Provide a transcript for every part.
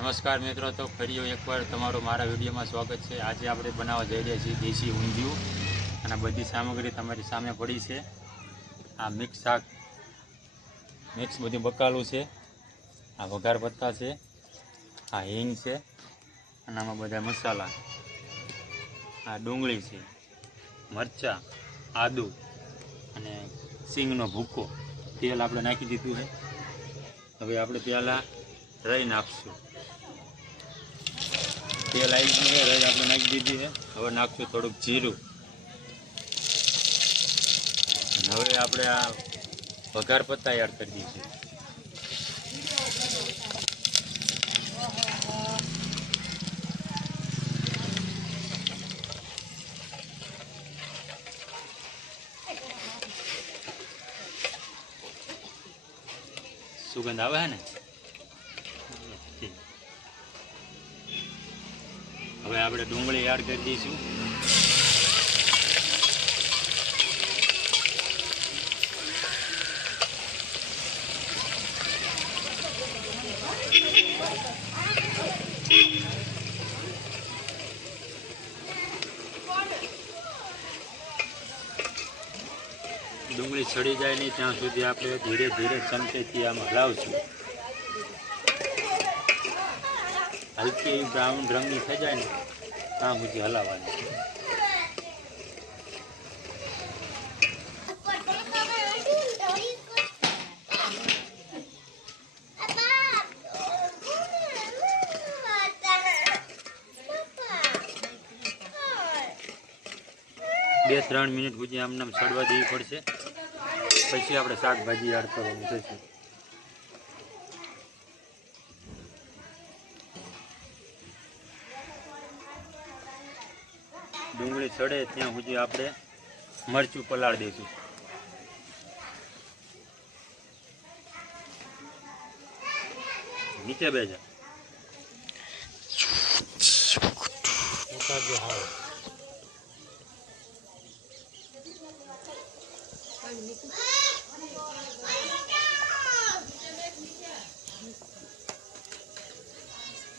નમસ્કાર મિત્રો, તો ફરી એકવાર તમારું મારા વિડીયોમાં સ્વાગત છે. આજે આપણે બનાવવા જઈ રહ્યા છીએ દેશી ઊંધિયું અને બધી સામગ્રી તમારી સામે પડી છે. આ મિક્સ શાક, મિક્સ બધું બકાલું છે. આ વઘાર પત્તા છે, આ હિંગ છે, અને આમાં બધા મસાલા. આ ડુંગળી છે, મરચાં, આદુ અને સિંગનો ભૂકો. તેલ આપણે નાખી દીધું છે. હવે આપણે પહેલાં રહી નાખશું. તેલ આવી ગયું રજ આપણે નાખી દીધી છે. હવે નાખશું થોડુંક જીરું. હવે આપણે આ વઘાર પત્તા એડ કરી દઈશું. સુગંધ આવે છે ને? હવે આપણે ડુંગળી એડ કરી દઈશું. ડુંગળી સડી જાય નહીં, ત્યાં સુધી આપણે ધીરે ધીરે ચમચેથી આમ હલાવશું હલકી બ્રાઉન રંગની થઈ જાય ને, ત્યાં સુધી હલાવવાની. બે ત્રણ મિનિટ સુધી આમને આમ સડવા દેવી પડશે. પછી આપણે શાકભાજી એડ કરવાનું થશે ડુંગળી ચડે ત્યાં સુધી આપણે મરચું પલાળી દઈશું. નીચે બેજા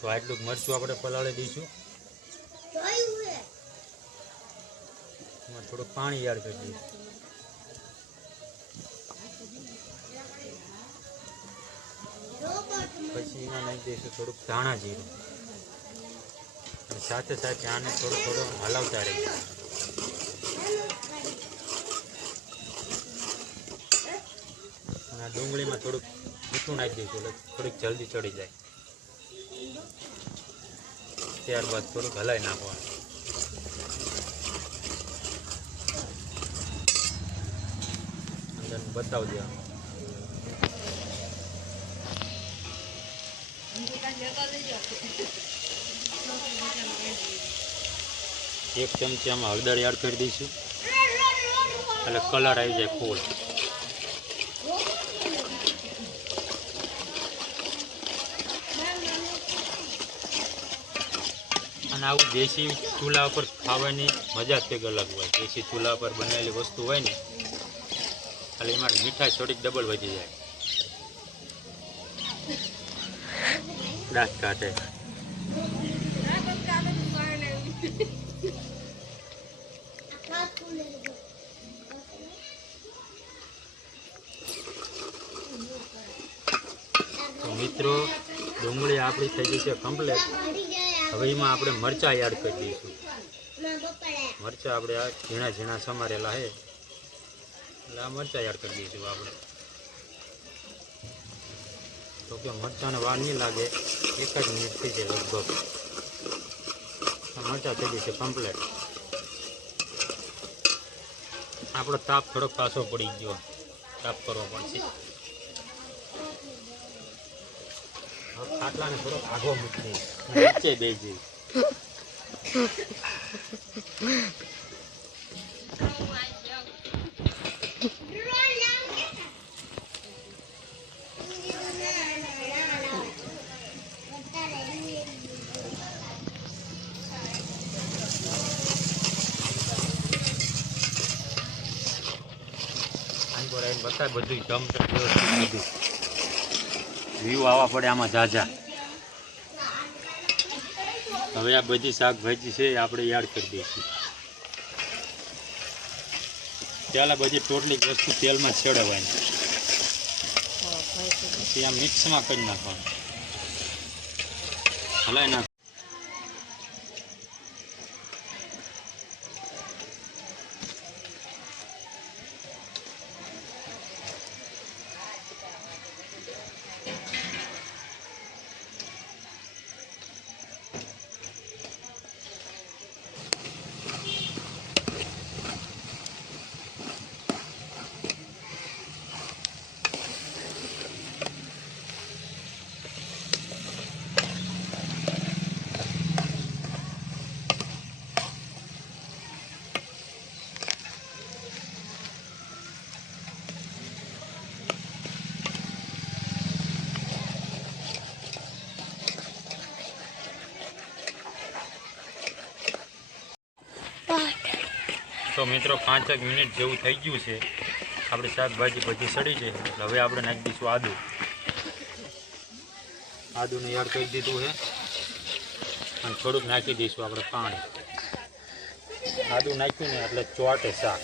તો આટલું મરચું આપણે પલાળી દઈશું. એમાં થોડું પાણી યાદ કરી દઈશું પછી એમાં નાખી દઈશું થોડુંક ધાણા જીરું. સાથે સાથે આને થોડું થોડું હલાવતા રહીએ અને ડુંગળીમાં થોડુંક મીઠું નાખી દઈશું એટલે થોડીક જલ્દી ચડી જાય. ત્યારબાદ થોડુંક હલાવી નાખવાનું. અંદર બતાવી દેવાનું એક ચમચી આમાં હળદર એડ કરી દઈશું. એટલે કલર આવી જાય ફૂલ. અને આવું દેશી ચૂલા ઉપર ખાવાની મજા જ કંઈક અલગ હોય. દેશી ચૂલા પર બનેલી વસ્તુ હોય ને એટલે એમાં મીઠાઈ થોડીક ડબલ વધી જાય. દાંત કાઢે. મિત્રો, ડુંગળી આપણી થઈ ગઈ છે કમ્પ્લેટ હવે એમાં આપણે મરચાં એડ કરી દઈશું. મરચાં આપણે આ ઝીણા ઝીણા સમારેલા છે. એટલે મરચાં એડ કરી દઈશું આપણે. તો કે મરચાંને વાર નહીં લાગે, એક જ મિનિટ થઈ જાય લગભગ. મરચાં થઈ જશે કમ્પ્લેટ આપણો તાપ થોડોક પાછો પડી ગયો. તાપ કરવો પડશે. ખાટલાને થોડોક આગો મૂકી નીચે બેસી Thank પર બતાય બધું જમ બધું. વ્યૂ આવવા પડે આમાં જાજા હવે આ બધી શાકભાજી છે આપણે યાદ કરી દઈશું. પહેલાં બધી ટોટલી વસ્તુ તેલમાં છેડવાની. પછી આ મિક્સમાં કરી નાખવાનું. હલાઈ નાખ તો મિત્રો, પાંચેક મિનિટ જેવું થઈ ગયું છે. આપણે શાકભાજી બધી સડી છે. હવે આપણે નાખી દઈશું આદુ. આદુને યાદ કરી દીધું છે. અને થોડુંક નાખી દઈશું આપણે પાણી. આદું નાખ્યું ને એટલે ચોટે શાક.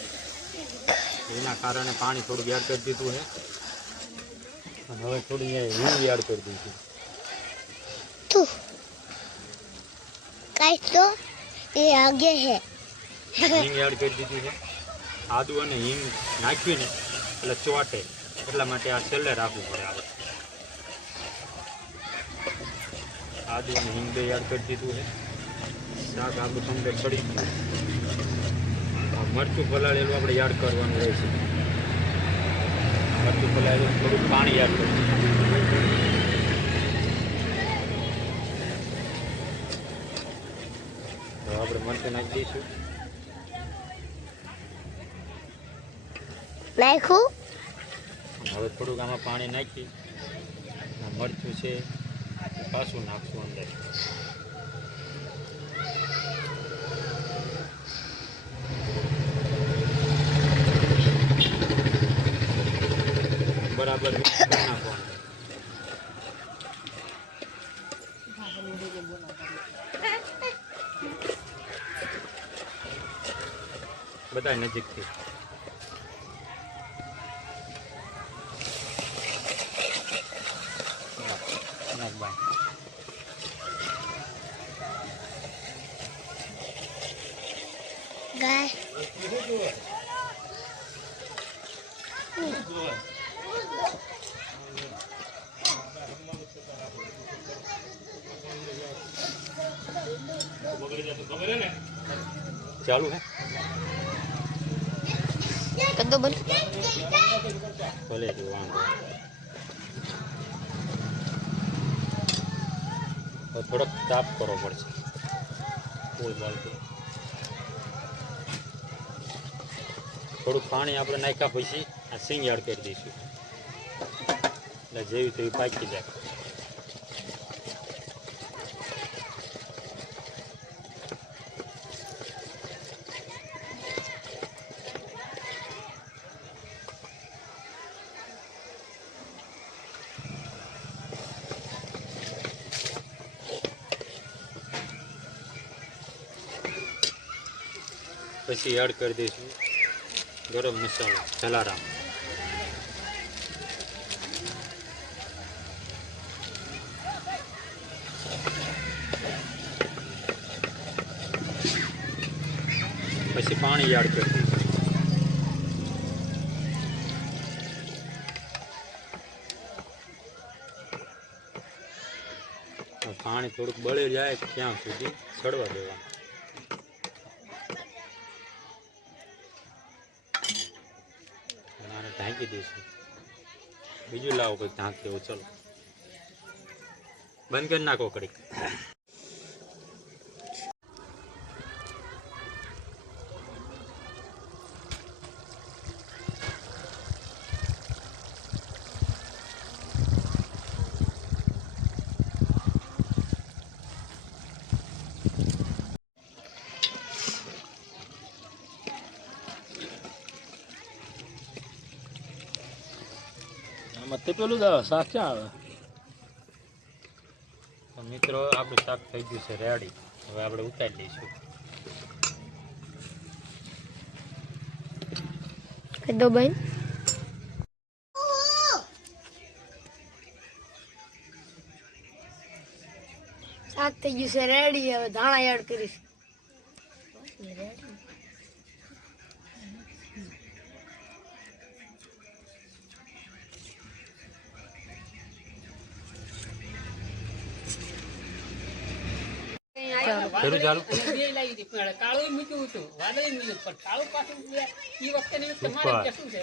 એના કારણે પાણી થોડુંક યાર કરી દીધું છે. અને હવે થોડી રૂ યાદ કરી દીધું કાઈ તો એ આગે હે હિંગ એડ કરી દીધું છે. આદુ અને હિંગ નાખ્યું ને એટલે ચોટે. એટલા માટે આ છેલ્લે રાખવું પડે આપણે આદુ અને હિંગ બે એડ કરી દીધું છે. શાક આપણું કમ્પ્લીટ ચડી ગયું. આ મરચું પલાળેલું આપણે યાદ કરવાનું રહેશે મરચું પલાળેલું થોડુંક પાણી યાદ કરવું તો આપણે મરચું નાખી દઈશું. નાખ્યું? હવે થોડુંક આમાં પાણી નાખી મરચું છે પાછું નાખશું અંદર. બરાબર બધા નજીકથી. ચાલુ હે? કદ બોલ ભલે જો વાંધો થોડોક તાપ કરવો પડશે. કોઈ બોલ થોડુંક પાણી આપણે નાખ્યા પછી આ સિંગ એડ કરી દઈશું. એટલે જેવી તેવી પાકી જાય. પછી એડ કરી દઈશું. ગરમ મસાલો, જલારામ. પછી પાણી એડ કરી પાણી થોડુંક બળી જાય ત્યાં સુધી સડવા દેવાનું. ઢાંકી દઈશું. બીજું લાવો કંઈક ઢાંક દેવું ચલો. બંધ કરી નાખો કડીક તે પેલું શાક સાચા આવે? મિત્રો આપણું શાક થઈ ગયું છે રેડી. હવે આપણે ઉતારી લઈશું. દો બેન? શાક થઈ ગયું છે રેડી. હવે ધાણા એડ કરીશ. શરૂ ચાલુ. કાળું મૂક્યું હતું. વાદળી મૂક્યું પણ કાળું પાછું એ વખતે તમારે કે શું છે?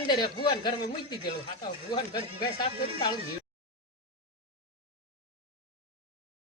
અંદર ભુવાન ઘરમાં મૂકી દીધેલું. હા ભુવાન ઘર સાફ કરી કાળું